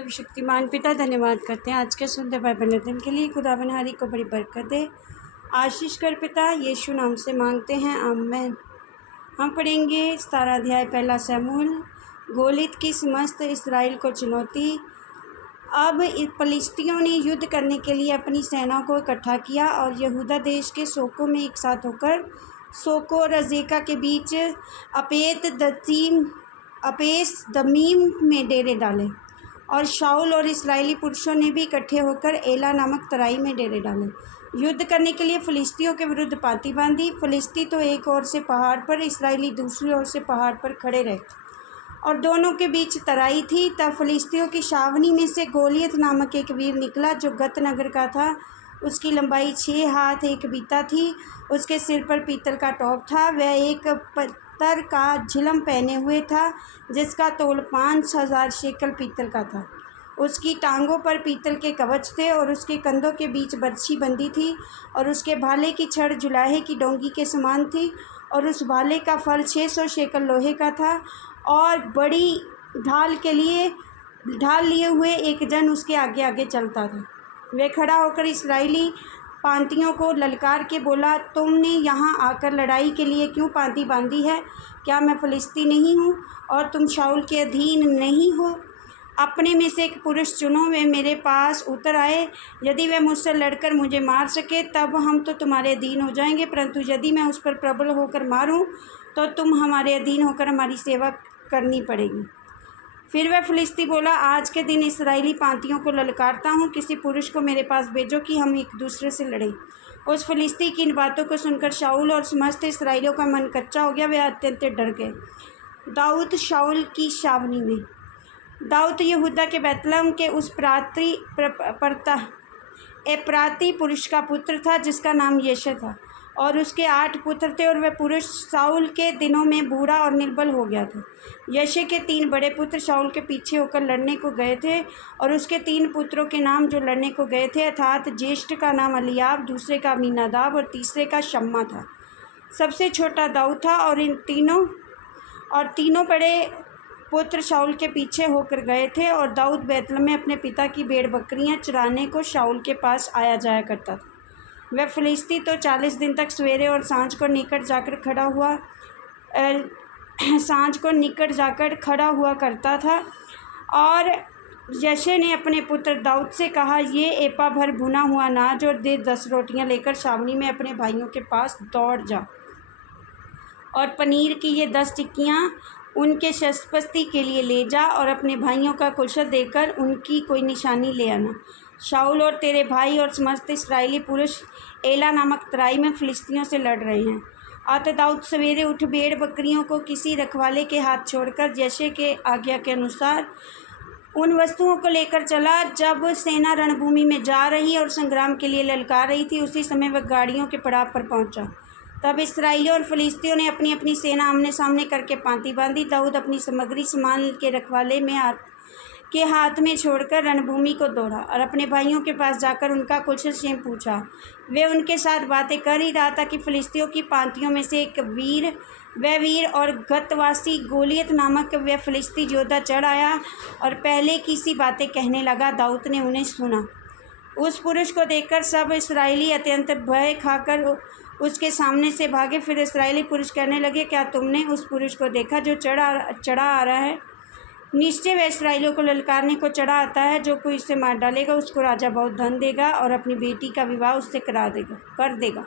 सर्वशक्तिमान पिता धन्यवाद करते हैं आज के सुंदर बाइबल अध्ययन के लिए। खुदावन हरी को बड़ी बरकत दे, आशीष कर पिता यीशु नाम से मांगते हैं, आमीन। हम पढ़ेंगे 17 अध्याय 1 शमूएल। गोलियत की समस्त इस्राएल को चुनौती। अब फलिस्तियों ने युद्ध करने के लिए अपनी सेना को इकट्ठा किया और यहूदा देश के सोको में एक साथ होकर सोको और अज़ेका के बीच अपेस दमीम में डेरे डाले। और शाऊल और इस्राएली पुरुषों ने भी इकट्ठे होकर एला नामक तराई में डेरे डाले। युद्ध करने के लिए फ़िलिस्तियों के विरुद्ध पाँति बांधी। फ़िलिस्ती तो एक ओर से पहाड़ पर, इस्राएली दूसरी ओर से पहाड़ पर खड़े रहे और दोनों के बीच तराई थी। तब फ़िलिस्तियों की छावनी में से गोलियत नामक एक वीर निकला जो गत नगर का था। उसकी लंबाई 6 हाथ 1 बीता थी। उसके सिर पर पीतल का टॉप था। वह एक पत्थर का झिलम पहने हुए था जिसका तोल 5000 शेकल पीतल का था। उसकी टांगों पर पीतल के कवच थे और उसके कंधों के बीच बर्छी बंधी थी और उसके भाले की छड़ जुलाहे की डोंगी के समान थी और उस भाले का फल 600 शेकल लोहे का था। और बड़ी ढाल लिए हुए एक जन उसके आगे आगे चलता था। वह खड़ा होकर इस्राएली पांतियों को ललकार के बोला, तुमने यहाँ आकर लड़ाई के लिए क्यों पांति बांधी है? क्या मैं फ़िलिस्ती नहीं हूँ और तुम शाऊल के अधीन नहीं हो? अपने में से एक पुरुष चुनो, वे मेरे पास उतर आए। यदि वह मुझसे लड़कर मुझे मार सके तब हम तो तुम्हारे अधीन हो जाएंगे, परंतु यदि मैं उस पर प्रबल होकर मारूं तो तुम हमारे अधीन होकर हमारी सेवा करनी पड़ेगी। फिर वह फ़िलिस्ती बोला, आज के दिन इस्राएली पांतियों को ललकारता हूँ, किसी पुरुष को मेरे पास भेजो कि हम एक दूसरे से लड़ें। उस फ़िलिस्ती की इन बातों को सुनकर शाऊल और समस्त इस्राएलियों का मन कच्चा हो गया। वे अत्यंत डर गए। दाऊद शाऊल की छावनी में। दाऊद यहूदा के बैतलहम के उस एप्राती पुरुष का पुत्र था जिसका नाम यशे था और उसके 8 पुत्र थे। और वह पुरुष शाऊल के दिनों में बूढ़ा और निर्बल हो गया था। यशे के 3 बड़े पुत्र शाऊल के पीछे होकर लड़ने को गए थे और उसके 3 पुत्रों के नाम जो लड़ने को गए थे अर्थात ज्येष्ठ का नाम एलीआब, दूसरे का अमीनादाब और तीसरे का शम्मा था। सबसे छोटा दाऊद था और तीनों बड़े पुत्र शाऊल के पीछे होकर गए थे। और दाऊद बैतलहम में अपने पिता की भेड़ बकरियां चराने को शाऊल के पास आया जाया करता था। वह फ़िलिस्ती तो 40 दिन तक सवेरे और सांझ को निकट जाकर खड़ा हुआ करता था। और यशे ने अपने पुत्र दाऊद से कहा, ये एपा भर भुना हुआ अनाज और 10 रोटियां लेकर छावनी में अपने भाइयों के पास दौड़ जा और पनीर की ये 10 टिक्कियाँ उनके शस्त्रपस्ती के लिए ले जा और अपने भाइयों का कुशल देकर उनकी कोई निशानी ले आना। शाऊल और तेरे भाई और समस्त इस्राएली पुरुष एला नामक तराई में फ़िलिस्तियों से लड़ रहे हैं। अतः दाऊद सवेरे उठ भेड़ बकरियों को किसी रखवाले के हाथ छोड़कर यशे के आज्ञा के अनुसार उन वस्तुओं को लेकर चला। जब सेना रणभूमि में जा रही और संग्राम के लिए ललकार रही थी, उसी समय वह गाड़ियों के पड़ाव पर पहुंचा। तब इस्राएलियों और फ़िलिस्तियों ने अपनी अपनी सेना आमने सामने करके पाँति बांधी। दाऊद अपनी सामग्री सामान के रखवाले के हाथ में छोड़कर रणभूमि को दौड़ा और अपने भाइयों के पास जाकर उनका कुशल क्षेम पूछा। वे उनके साथ बातें कर ही रहा था कि फ़िलिस्तियों की पाँतियों में से एक वीर और गतवासी गोलियत नामक वह फ़िलिस्ती योद्धा चढ़ आया और पहले की सी बातें कहने लगा। दाऊद ने उन्हें सुना। उस पुरुष को देखकर सब इस्राएली अत्यंत भय खाकर उसके सामने से भागे। फिर इस्राएली पुरुष कहने लगे, क्या तुमने उस पुरुष को देखा जो चढ़ा आ रहा है? निश्चय वह इस्राएलियों को ललकारने को चढ़ा आता है। जो कोई इसे मार डालेगा उसको राजा बहुत धन देगा और अपनी बेटी का विवाह उससे कर देगा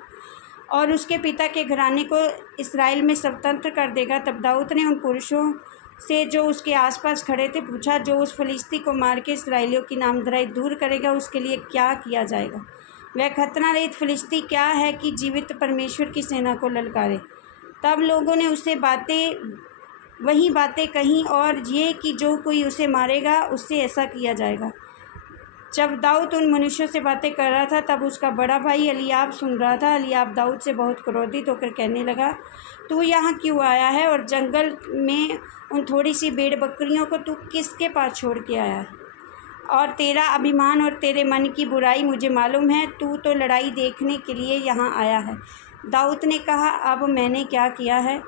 और उसके पिता के घराने को इस्राएल में स्वतंत्र कर देगा। तब दाऊद ने उन पुरुषों से जो उसके आसपास खड़े थे पूछा, जो उस फ़िलिस्ती को मार के इस्राएलियों की नामधराई दूर करेगा उसके लिए क्या किया जाएगा? वह खतना रहित फ़िलिस्ती क्या है कि जीवित परमेश्वर की सेना को ललकारे? तब लोगों ने उससे वही बातें कहीं और ये कि जो कोई उसे मारेगा उससे ऐसा किया जाएगा। जब दाऊद उन मनुष्यों से बातें कर रहा था तब उसका बड़ा भाई एलीआब सुन रहा था। एलीआब दाऊद से बहुत क्रोधित होकर कहने लगा, तू यहाँ क्यों आया है और जंगल में उन थोड़ी सी भेड़ बकरियों को तू किसके पास छोड़ के आया है? और तेरा अभिमान और तेरे मन की बुराई मुझे मालूम है। तू तो लड़ाई देखने के लिए यहाँ आया है। दाऊद ने कहा, अब मैंने क्या किया है?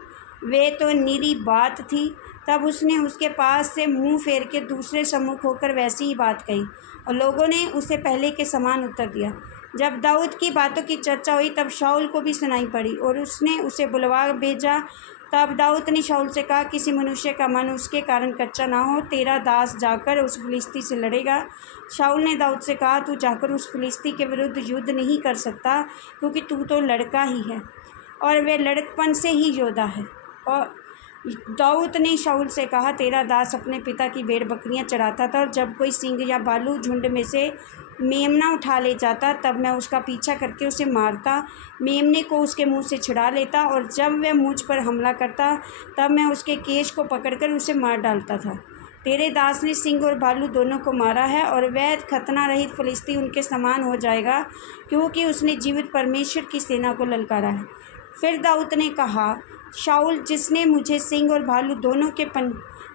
वे तो निरी बात थी। तब उसने उसके पास से मुंह फेर के दूसरे सम्मुख होकर वैसी ही बात कही और लोगों ने उसे पहले के समान उत्तर दिया। जब दाऊद की बातों की चर्चा हुई तब शाऊल को भी सुनाई पड़ी और उसने उसे बुलवा भेजा। तब दाऊद ने शाऊल से कहा, किसी मनुष्य का मन उसके कारण कच्चा ना हो, तेरा दास जाकर उस फिलिस्ती से लड़ेगा। शाऊल ने दाऊद से कहा, तू जाकर उस फिलिस्ती के विरुद्ध युद्ध नहीं कर सकता, क्योंकि तू तो लड़का ही है और वह लड़कपन से ही योद्धा है। और दाऊद ने शाऊल से कहा, तेरा दास अपने पिता की भेड़ बकरियां चराता था और जब कोई सिंह या भालू झुंड में से मेमना उठा ले जाता तब मैं उसका पीछा करके उसे मारता, मेमने को उसके मुंह से छिड़ा लेता और जब वह मुझ पर हमला करता तब मैं उसके केश को पकड़कर उसे मार डालता था। तेरे दास ने सिंह और भालू दोनों को मारा है और वह खतना रहित फिलिस्ती उनके समान हो जाएगा, क्योंकि उसने जीवित परमेश्वर की सेना को ललकारा है। फिर दाऊद ने कहा, शाऊल जिसने मुझे सिंह और भालू दोनों के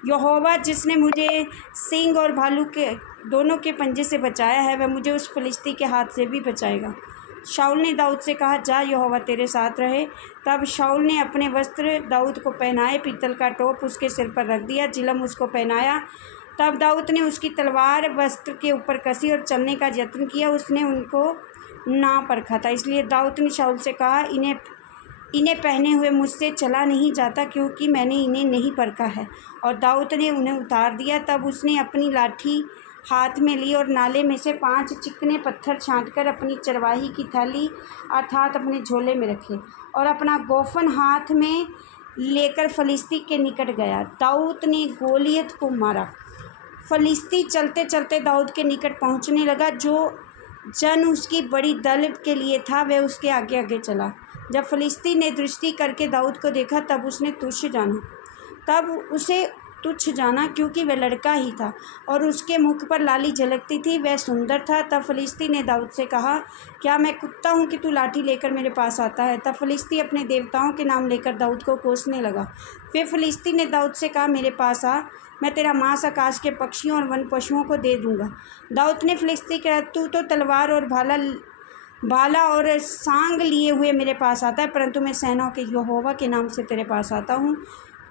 यहोवा जिसने मुझे सिंह और भालू के दोनों के पंजे से बचाया है, वह मुझे उस फिलिस्ती के हाथ से भी बचाएगा। शाऊल ने दाऊद से कहा, जा, यहोवा तेरे साथ रहे। तब शाऊल ने अपने वस्त्र दाऊद को पहनाए, पीतल का टोप उसके सिर पर रख दिया, चिलम उसको पहनाया। तब दाऊद ने उसकी तलवार वस्त्र के ऊपर कसी और चलने का यत्न किया। उसने उनको ना परखा था, इसलिए दाऊद ने शाऊल से कहा, इन्हें पहने हुए मुझसे चला नहीं जाता, क्योंकि मैंने इन्हें नहीं परखा है। और दाऊद ने उन्हें उतार दिया। तब उसने अपनी लाठी हाथ में ली और नाले में से 5 चिकने पत्थर छांटकर अपनी चरवाही की थैली अर्थात अपने झोले में रखे और अपना गोफन हाथ में लेकर फलिस्ती के निकट गया। दाऊद ने गोलियत को मारा। फलिस्ती चलते चलते दाऊद के निकट पहुंचने लगा। जो जन उसकी बड़ी दल के लिए था वह उसके आगे आगे चला। जब फलिस्ती ने दृष्टि करके दाऊद को देखा तब उसे तुच्छ जाना, क्योंकि वह लड़का ही था और उसके मुख पर लाली झलकती थी, वह सुंदर था। तब फलिस्ती ने दाऊद से कहा, क्या मैं कुत्ता हूँ कि तू लाठी लेकर मेरे पास आता है? तब फलिस्ती अपने देवताओं के नाम लेकर दाऊद को कोसने लगा। फिर फलिस्ती ने दाऊद से कहा, मेरे पास आ, मैं तेरा मांस आकाश के पक्षियों और वन पशुओं को दे दूँगा। दाऊद ने फलिस्ती कहा, तू तो तलवार और भाला और सांग लिए हुए मेरे पास आता है, परंतु मैं सेनाओं के यहोवा के नाम से तेरे पास आता हूँ,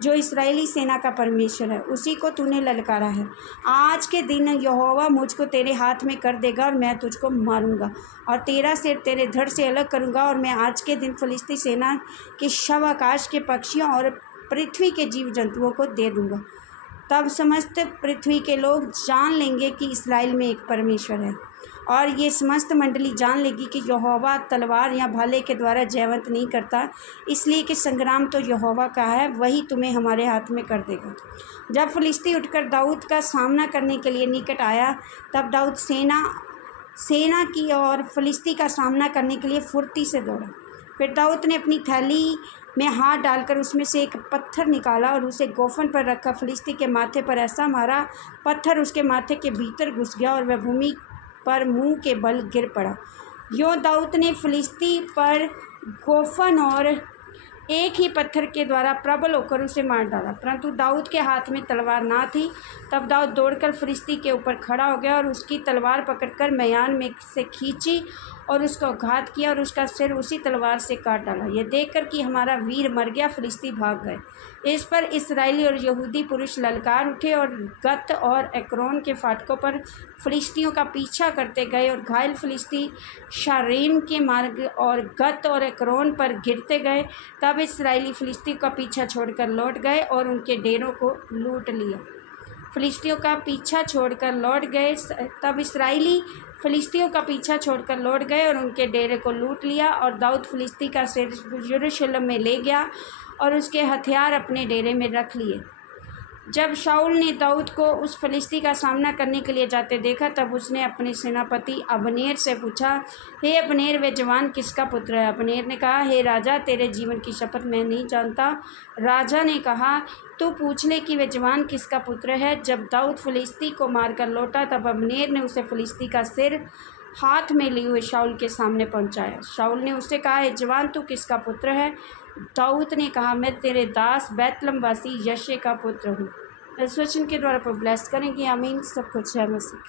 जो इस्राएली सेना का परमेश्वर है, उसी को तूने ललकारा है। आज के दिन यहोवा मुझको तेरे हाथ में कर देगा और मैं तुझको मारूंगा और तेरा सिर तेरे धड़ से अलग करूंगा। और मैं आज के दिन फलिस्ती सेना के शव आकाश के पक्षियों और पृथ्वी के जीव जंतुओं को दे दूंगा। तब समस्त पृथ्वी के लोग जान लेंगे कि इस्राएल में एक परमेश्वर है, और ये समस्त मंडली जान लेगी कि यहोवा तलवार या भाले के द्वारा जयवंत नहीं करता, इसलिए कि संग्राम तो यहोवा का है, वही तुम्हें हमारे हाथ में कर देगा। जब फिलिस्ती उठकर दाऊद का सामना करने के लिए निकट आया तब दाऊद सेना की और फिलिस्ती का सामना करने के लिए फुर्ती से दौड़ा। फिर दाऊद ने अपनी थैली में हाथ डालकर उसमें से एक पत्थर निकाला और उसे गोफन पर रखा। फिलिस्ती के माथे पर ऐसा मारा, पत्थर उसके माथे के भीतर घुस गया और वह भूमि पर मुंह के बल गिर पड़ा। यूँ दाऊद ने फिलिस्ती पर गोफन और एक ही पत्थर के द्वारा प्रबल होकर उसे मार डाला, परंतु दाऊद के हाथ में तलवार ना थी। तब दाऊद दौड़कर फिलिस्ती के ऊपर खड़ा हो गया और उसकी तलवार पकड़कर मैदान में से खींची और उसको घात किया और उसका सिर उसी तलवार से काट डाला। यह देखकर कि हमारा वीर मर गया, फिलिस्ती भाग गए। इस पर इस्राएली और यहूदी पुरुष ललकार उठे और गत और एक्रोन के फाटकों पर फिलिस्तियों का पीछा करते गए और घायल फिलिस्ती शारीम के मार्ग और गत और एक्रोन पर गिरते गए। तब इस्राएली फिलिस्ती का पीछा छोड़कर लौट गए और उनके डेरों को लूट लिया। फिलिस्तियों का पीछा छोड़कर लौट गए। तब इस्राएली फिलिस्तियों का पीछा छोड़कर लौट गए और उनके डेरे को लूट लिया। और दाऊद फिलिस्ती का सिर यरूशलेम में ले गया और उसके हथियार अपने डेरे में रख लिए। जब शाऊल ने दाऊद को उस फिलिस्ती का सामना करने के लिए जाते देखा तब उसने अपने सेनापति अबनेर से पूछा, हे अबनेर, वे जवान किसका पुत्र है? अबनेर ने कहा, हे राजा, तेरे जीवन की शपथ मैं नहीं जानता। राजा ने कहा, तू पूछ ले कि वे जवान किसका पुत्र है। जब दाऊद फिलिस्ती को मारकर लौटा तब अबनेर ने उसे फिलिस्ती का सिर हाथ में लिए हुए शाऊल के सामने पहुंचाया। शाऊल ने उससे कहा, हे जवान, तू किसका पुत्र है? दाऊद ने कहा, मैं तेरे दास बैतलहम वासी यशे का पुत्र हूँ। इस वचन के द्वारा पर ब्लेस करें कि आमीन। सब कुछ है मसीह।